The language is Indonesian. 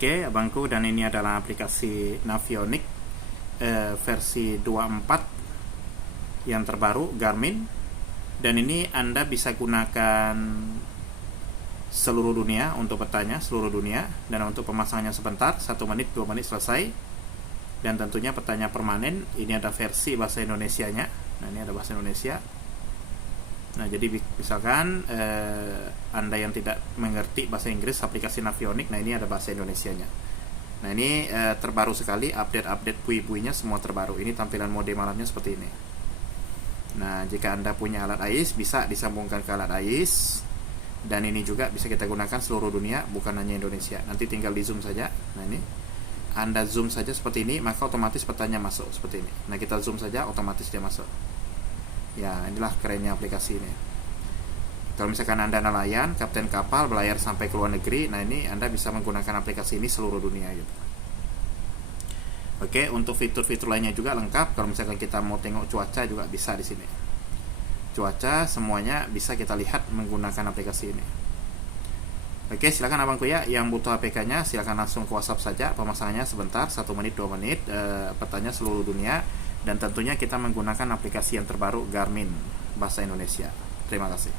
Oke, abangku, dan ini adalah aplikasi Navionic versi 24 yang terbaru Garmin, dan ini Anda bisa gunakan seluruh dunia untuk petanya, seluruh dunia, dan untuk pemasangannya sebentar, 1 menit 2 menit selesai. Dan tentunya petanya permanen. Ini ada versi bahasa Indonesianya. Nah, ini ada bahasa Indonesia. Nah, jadi misalkan Anda yang tidak mengerti bahasa Inggris, aplikasi Navionic, nah ini ada bahasa Indonesianya. Nah, ini terbaru sekali, update bui-buinya semua terbaru. Ini tampilan mode malamnya seperti ini. Nah, jika Anda punya alat AIS, bisa disambungkan ke alat AIS. Dan ini juga bisa kita gunakan seluruh dunia, bukan hanya Indonesia. Nanti tinggal di zoom saja. Nah, ini Anda zoom saja seperti ini, maka otomatis petanya masuk seperti ini. Nah, kita zoom saja, otomatis dia masuk. Ya, inilah kerennya aplikasi ini. Kalau misalkan Anda nelayan, kapten kapal, berlayar sampai ke luar negeri, nah ini Anda bisa menggunakan aplikasi ini seluruh dunia gitu. Oke, untuk fitur-fitur lainnya juga lengkap. Kalau misalkan kita mau tengok cuaca juga bisa di sini. Cuaca semuanya bisa kita lihat menggunakan aplikasi ini. Oke, silakan abangku ya, yang butuh APK-nya silakan langsung ke WhatsApp saja. Pemasangannya sebentar, 1 menit 2 menit, petanya seluruh dunia. Dan tentunya kita menggunakan aplikasi yang terbaru Garmin bahasa Indonesia. Terima kasih.